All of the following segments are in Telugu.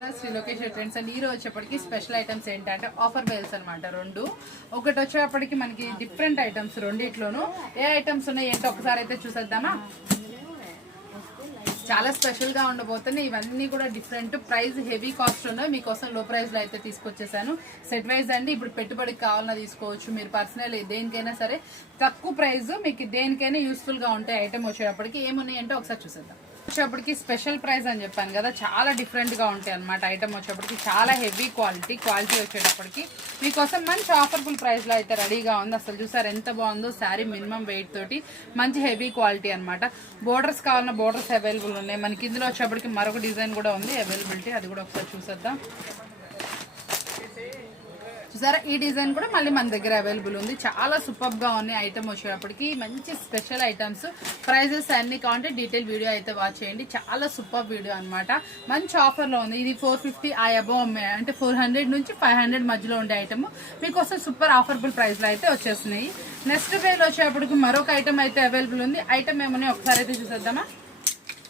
శ్రీ లోకేశ్వర్ ట్రెండ్స్ అండ్ ఈ రోజు వచ్చేప్పటికి స్పెషల్ ఐటమ్స్ ఏంటంటే ఆఫర్ బేల్స్ అనమాట. రెండు ఒకటి వచ్చేప్పటికి మనకి డిఫరెంట్ ఐటమ్స్ రెండిట్లోనూ ఏ ఐటమ్స్ ఉన్నాయి ఏంటో ఒకసారి అయితే చూసేద్దామా. చాలా స్పెషల్ గా ఉండబోతున్నాయి. ఇవన్నీ కూడా డిఫరెంట్ ప్రైస్ హెవీ కాస్ట్ ఉన్నాయి. మీకోసం లో ప్రైస్ లో అయితే తీసుకొచ్చేసాను. సెట్ వైజ్ అండి. ఇప్పుడు పెట్టుబడికి కావాలన్నా తీసుకోవచ్చు, మీరు పర్సనల్ దేనికైనా సరే తక్కువ ప్రైస్ మీకు దేనికైనా యూస్ఫుల్ గా ఉంటాయి. ఐటమ్ వచ్చేటప్పటికి ఏమున్నాయంటే ఒకసారి చూసేద్దాం. వచ్చేప్పటికి స్పెషల్ ప్రైస్ అని చెప్పాను కదా, చాలా డిఫరెంట్ గా ఉంటాయి అనమాట. ఐటమ్ వచ్చేప్పటికి చాలా హెవీ క్వాలిటీ వచ్చేటప్పటికి మీకోసం మంచి ఆఫర్ఫుల్ ప్రైస్ లో అయితే రెడీగా ఉంది. అసలు చూసారు ఎంత బాగుందో. శారీ మినిమం వెయిట్ తోటి మంచి హెవీ క్వాలిటీ అనమాట. బోర్డర్స్ కావాలన్నా బోర్డర్స్ అవైలబుల్ ఉన్నాయి మనకి. ఇందులో వచ్చేప్పటికి మరొక డిజైన్ కూడా ఉంది అవైలబిలిటీ, అది కూడా ఒకసారి చూసేద్దాం. చూసారా ఈ డిజైన్ కూడా మళ్ళీ మన దగ్గర అవైలబుల్ ఉంది. చాలా సూపర్ గా ఉన్నాయి ఐటమ్ వచ్చేటప్పటికి. మంచి స్పెషల్ ఐటమ్స్ ప్రైజెస్ అన్ని కావాలంటే డీటెయిల్ వీడియో అయితే వాచ్ చేయండి. చాలా సూపర్ వీడియో అనమాట. మంచి ఆఫర్ లో ఉంది. ఇది 450 ఆ అబౌవ్ అంటే 400 నుంచి 500 మధ్యలో ఉండే ఐటమ్ మీకోసం సూపర్ ఆఫర్బుల్ ప్రైస్ లో అయితే వచ్చేస్తున్నాయి. నెక్స్ట్ పేజ్ వచ్చేటప్పటికి మరొక ఐటమ్ అయితే అవైలబుల్ ఉంది. ఐటమ్ ఏమన్నా ఒకసారి అయితే చూసేద్దామా.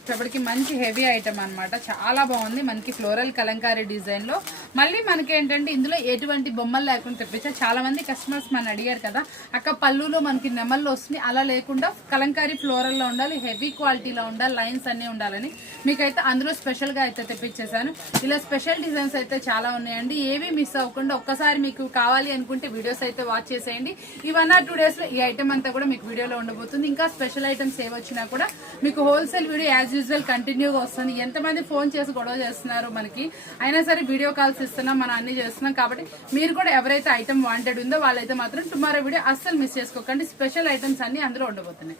వచ్చేప్పటికి మంచి హెవీ ఐటమ్ అనమాట. చాలా బాగుంది. మనకి ఫ్లోరల్ కలంకారీ డిజైన్ లో మళ్ళీ మనకి ఏంటంటే ఇందులో ఎటువంటి బొమ్మలు లేకుండా తెప్పించా. చాలా మంది కస్టమర్స్ మన అడిగారు కదా అక్క పళ్ళులో మనకి నెమల్లో వస్తుంది, అలా లేకుండా కలంకారీ ఫ్లోరల్ లో ఉండాలి, హెవీ క్వాలిటీలో ఉండాలి, లైన్స్ అన్ని ఉండాలని మీకైతే అందులో స్పెషల్ గా అయితే తెప్పించేసాను. ఇలా స్పెషల్ డిజైన్స్ అయితే చాలా ఉన్నాయండి. ఏవి మిస్ అవ్వకుండా ఒక్కసారి మీకు కావాలి అనుకుంటే వీడియోస్ అయితే వాచ్ చేసేయండి. ఈ 1 or 2 days లో ఈ ఐటమ్ అంతా కూడా మీకు వీడియోలో ఉండబోతుంది. ఇంకా స్పెషల్ ఐటమ్స్ ఏవచ్చినా కూడా మీకు హోల్సేల్ వీడియో యాజ్ యూజువల్ కంటిన్యూగా వస్తుంది. ఎంతమంది ఫోన్ చేసి గొడవ చేస్తున్నారు మనకి, అయినా సరే వీడియో కాల్స్ ఇస్తున్నాం, మనం అన్ని చేస్తున్నాం. కాబట్టి మీరు కూడా ఎవరైతే ఐటమ్ వాంటెడ్ ఉందో వాళ్ళైతే మాత్రం టుమారో వీడియో అస్సలు మిస్ చేసుకోకండి. స్పెషల్ ఐటమ్స్ అన్ని అందులో ఉండబోతున్నాయి.